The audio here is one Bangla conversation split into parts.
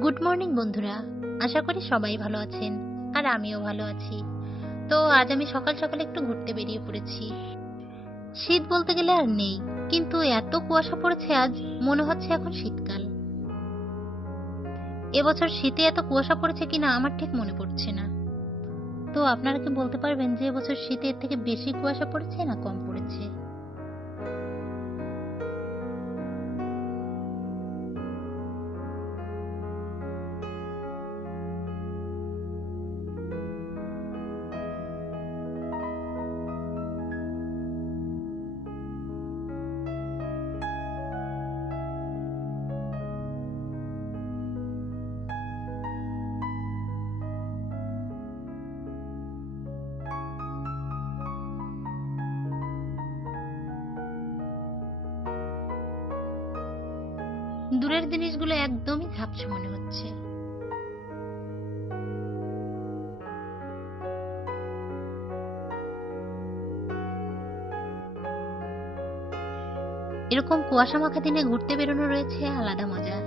গুড মর্নিং বন্ধুরা, আশা করি সবাই ভালো আছেন আর আমিও ভালো আছি। তো আজ আমি সকাল সকাল একটু ঘুরতে বেরিয়ে পড়েছি। শীত বলতে গেলে আর নেই, কিন্তু এত কুয়াশা পড়েছে আজ, মনে হচ্ছে এখন শীতকাল। এবছর শীতে এত কুয়াশা পড়েছে কিনা আমার ঠিক মনে পড়ছে না। তো আপনারা কি বলতে পারবেন যে এবছর শীতে এর থেকে বেশি কুয়াশা পড়েছে না কম পড়েছে? দূরের জিনিসগুলো একদমই ঝাপসা মনে হচ্ছে। এরকম কুয়াশা মাখা দিনে ঘুরতে বেরোনো রয়েছে আলাদা মজা।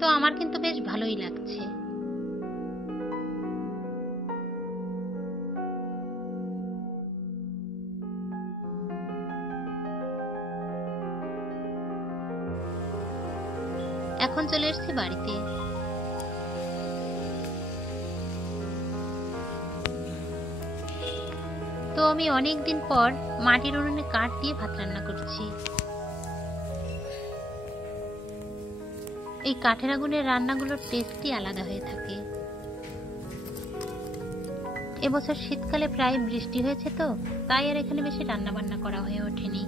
তো আমার কিন্তু বেশ ভালোই লাগছে। এখন চলে এসেছি বাড়িতে। তো আমি অনেকদিন পর মাটির উনুনে কাঠ দিয়ে ভাত রান্না করছি। এই কাঠের আগুনের রান্নাগুলোর টেস্টই আলাদা হয়ে থাকে। এবছর শীতকালে প্রায় বৃষ্টি হয়েছে, তো তাই আর এখানে বেশি রান্না বান্না করা হয়ে ওঠেনি।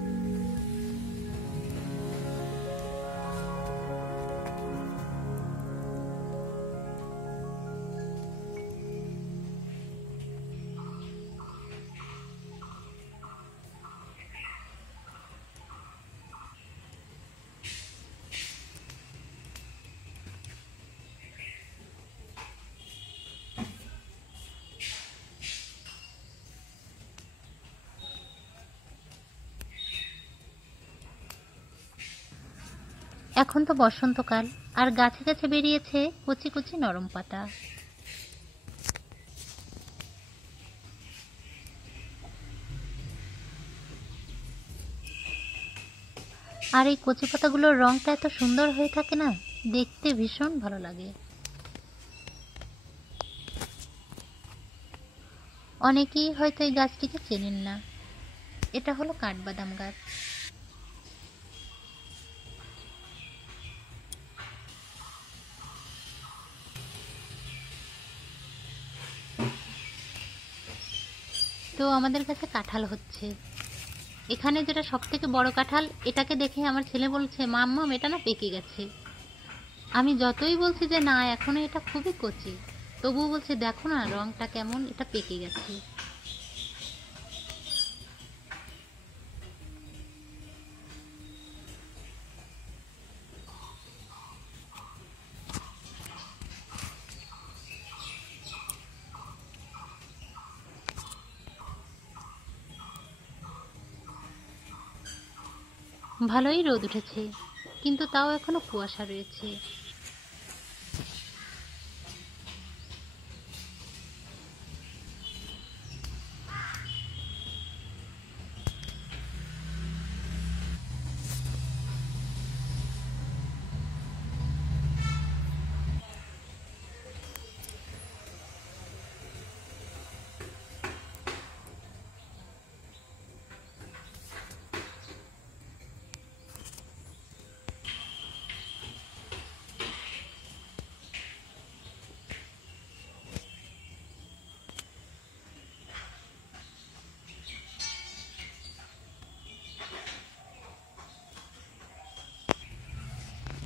এখন তো বসন্তকাল, আর গাছে গাছে বেরিয়েছে কচি কচি নরম পাতা। আর এই কচি পাতাগুলোর রংটা এত সুন্দর হয়ে থাকে না, দেখতে ভীষণ ভালো লাগে। অনেকেই হয়তো এই গাছটিকে চেনেন না, এটা হলো কাঠবাদাম গাছ। তো আমাদের কাছে কাঁঠাল হচ্ছে। এখানে যেটা সব থেকে বড় কাঁঠাল, এটাকে দেখে আমার ছেলে বলছে, মাম্মাম এটা না পেকে গেছে। আমি যতই বলছি যে না এখনো এটা খুবই কচি, তবুও বলছে দেখো না রংটা কেমন, এটা পেকে গেছে। ভালোই রোদ উঠেছে, কিন্তু তাও এখনো কুয়াশা রয়েছে।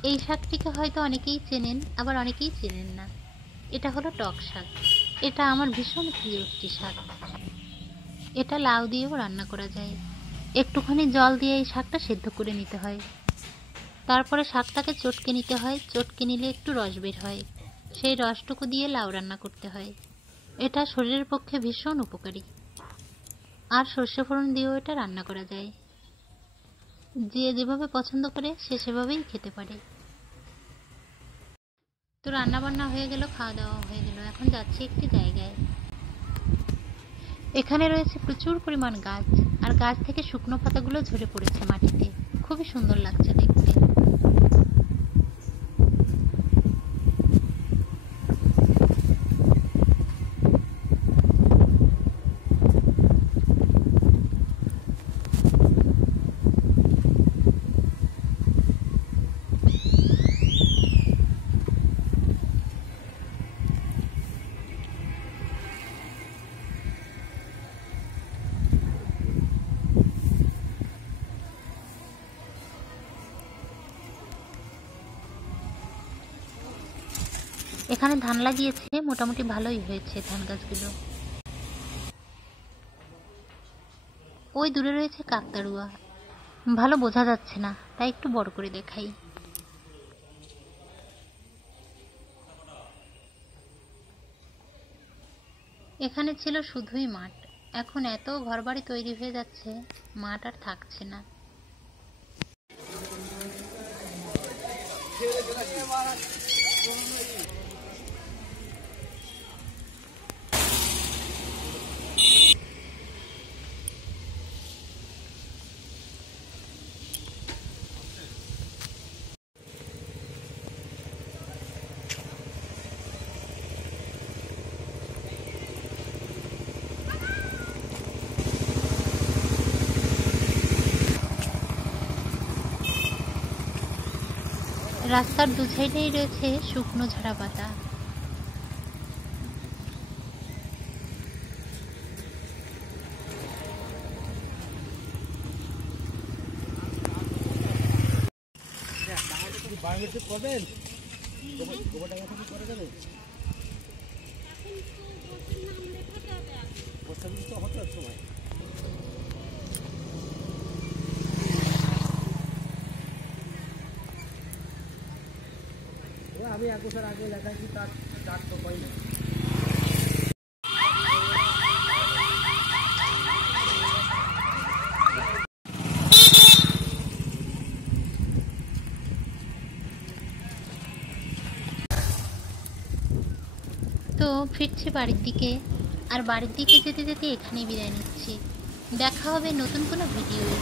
এই শাকটিকে হয়তো অনেকেই চেনেন, আবার অনেকেই চেনেন না। এটা হলো টক শাক। এটা আমার ভীষণ প্রিয় একটি শাক। এটা লাউ দিয়েও রান্না করা যায়। একটুখানি জল দিয়ে এই শাকটা সেদ্ধ করে নিতে হয়। তারপরে শাকটাকে চটকে নিতে হয়, চটকে নিলে একটু রস বের হয়, সেই রসটুকু দিয়ে লাউ রান্না করতে হয়। এটা শরীরের পক্ষে ভীষণ উপকারী। আর সর্ষে ফোড়ন দিয়েও এটা রান্না করা যায়। যে যেভাবে পছন্দ করে সে সেভাবেই খেতে পারে। তো রান্না বান্না হয়ে গেল, খাওয়া দাওয়া হয়ে গেল, এখন যাচ্ছি একটি জায়গায়। এখানে রয়েছে প্রচুর পরিমাণ গাছ, আর গাছ থেকে শুকনো পাতাগুলো ঝরে পড়েছে মাটিতে, খুবই সুন্দর লাগছে দেখতে। এখানে ধান লাগিয়েছে, মোটামুটি ভালোই হয়েছে ধান গাছগুলো। ওই দূরে রয়েছে কাকতাড়ুয়া, ভালো বোঝা যাচ্ছে না, তাই একটু বড় করে দেখাই। এখানে ছিল শুধুই মাঠ, এখন এত ঘরবাড়ি তৈরি হয়ে যাচ্ছে, মাঠ আর থাকছে না। রাস্তার দু সাইডেই রয়েছে শুকনো ঝাড়া পাতা। আমি 1 বছর আগে লেখাইছি, তার তো পাই না। তো ফিরছি বাড়ির দিকে, আর বাড়ির দিকে যেতে যেতে এখানেই বিদায় নিচ্ছি। দেখা হবে নতুন কোনো ভিডিওয়ে।